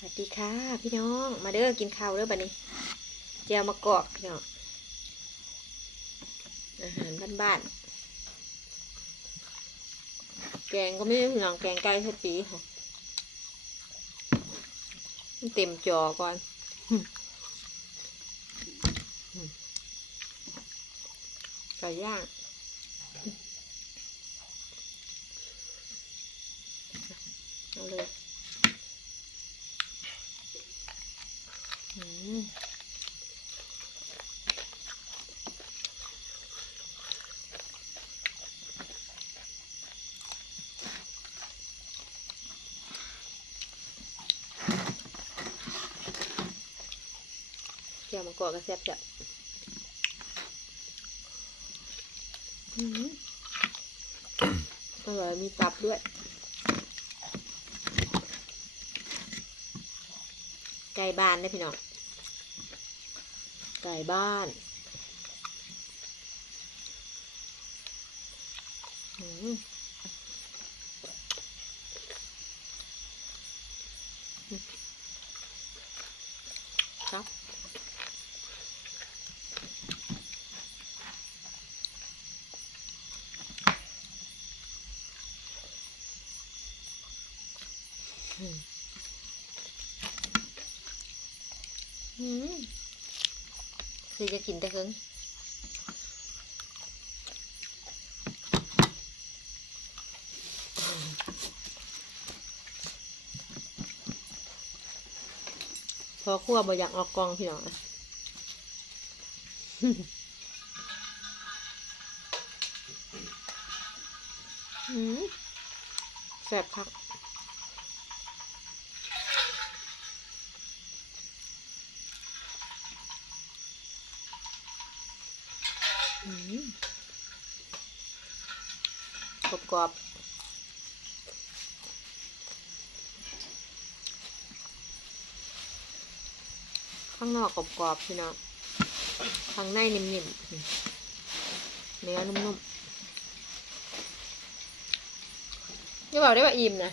สวัสดีค่ะพี่น้อง มาเด้อกินข้าวเด้อบัดนี้เจียวมะกอกพี่น้องอาหารบ้านๆแกงก็ไม่ได้พี่น้องแกงไก่ใส่ปีค่ะเต็มจอก่อนไก่ย่างเอาเลย อืมเจียวมะกอกกระแซ่บจ้ะอืมอร่อยมีตับด้วย ไก่บ้านได้พี่น้อง ไก่บ้านอืมครับ อืมอืม คือจะกินแต่เพิ่งพอคั่วบ่อยากออกกองพี่น้องอะแซ่บคัก อืม กรอบกรอบข้างนอกกรอบกรอบพี่น้องข้างในนิ่มๆเนื้อนุ่มๆนี่บอกได้ว่าอิ่มนะ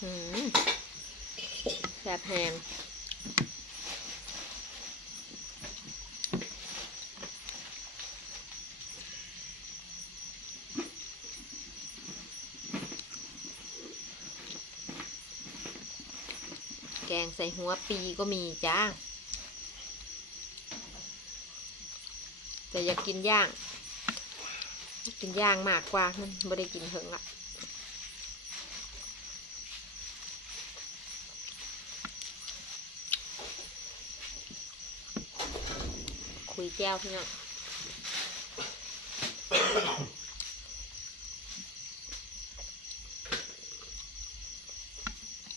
หือแซ่บแหง งใส่หัวปีก็มีจ้าแต่อยากกินย่าง กินย่างมากกว่ามันไม่ได้กินเหิงละคุยแก้วพี่น้อง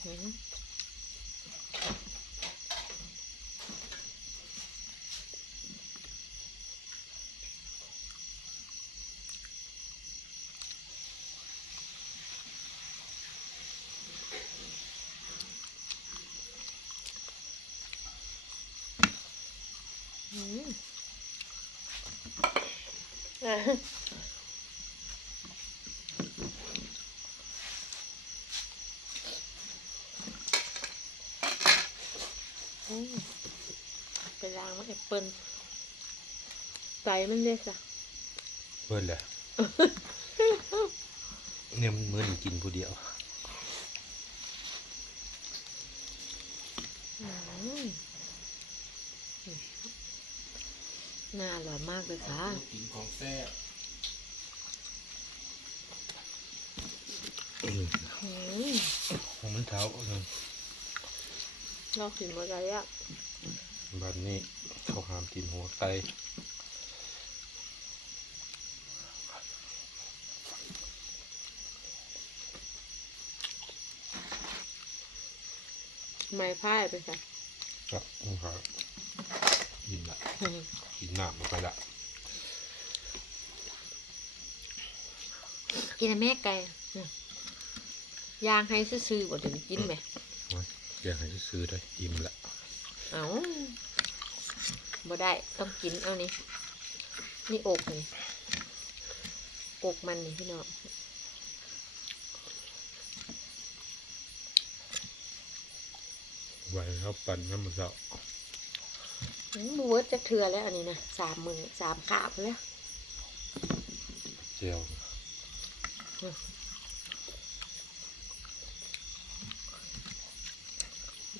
อืม อืมอะอืม ไปล้างมันแอปเปิ้ลใส่มันเลยจ้ะเพิ่นแหละเนี่ยมันมื้อนี้กินผู้เดียวอืม น่าอร่อยมากเลยค่ะกินของแซ่บอืมอืมของมันเท้าเออเรากินอะไรอะบัดนี้เขาหามกินหัวไก่ไม่พ่ายไปค่ะครับนี่ครับ กินละกินน้ำลงไปละกินอะไรแม่ไก่ยางให้ซื้อๆบ่ถึงกินไหมยางให้ซื้อได้อิ่มละเอาบ่ได้ต้องกินเอานี่นี่อกนี่อกมันนี่พี่น้องไหวแล้วปั่นน้ำมันเจาะ มบเวิร์ดจะเทือแล้วอันนี้นะสามมือสามขาบแล้วเจียว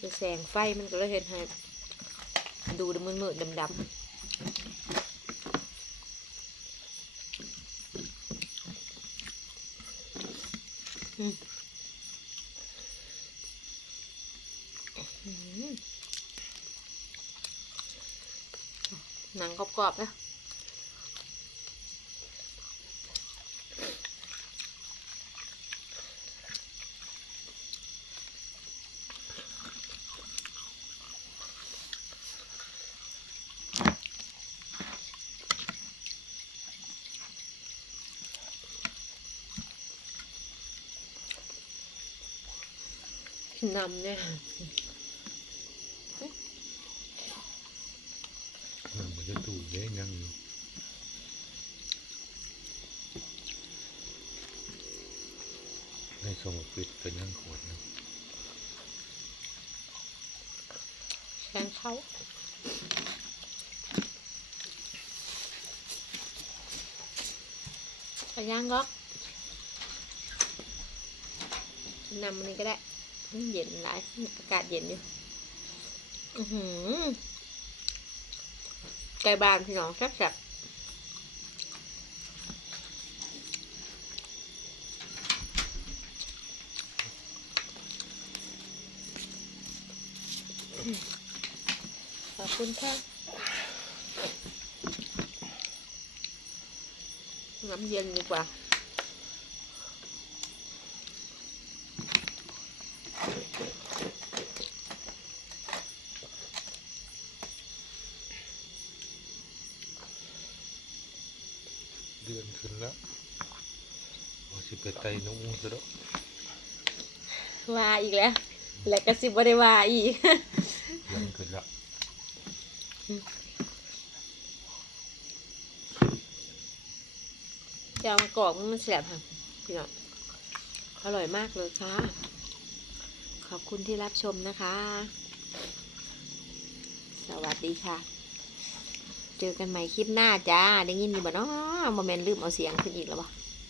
จะแสงไฟมันก็เลยเห็นให้ดูดมืดมืดดำดำอืมอืม หนังกรอบๆนะนำเนี่ย มันจะตู้ เลี้ยงยังอยู่ในสมปิดเป็นยังขวดนะแทงเขาไปย่างก็นำมันนี้ก็ได้ เย็นหลายอากาศเย็นอยู่ อือหือ ไก่บานพี่น้องแซ่บๆขอบคุณค่ะน้ำเย็นดีกว่า เดือนขึ้นแล้ว ว่าสิไปไต่นุ่งซะแล้วว่าอีกแล้ว แล้วก็สิบ่ได้ว่าอีกเดือนขึ้นแล้วจะเอามากรอกมันแสบค่ะพี่น้องอร่อยมากเลยค่ะ ขอบคุณที่รับชมนะคะ สวัสดีค่ะ เจอกันใหม่คลิปหน้าจ้า ได้ยินอยู่บ่เนาะโมเมนต์ลืมเอาเสียงขึ้นอีกแล้วบ่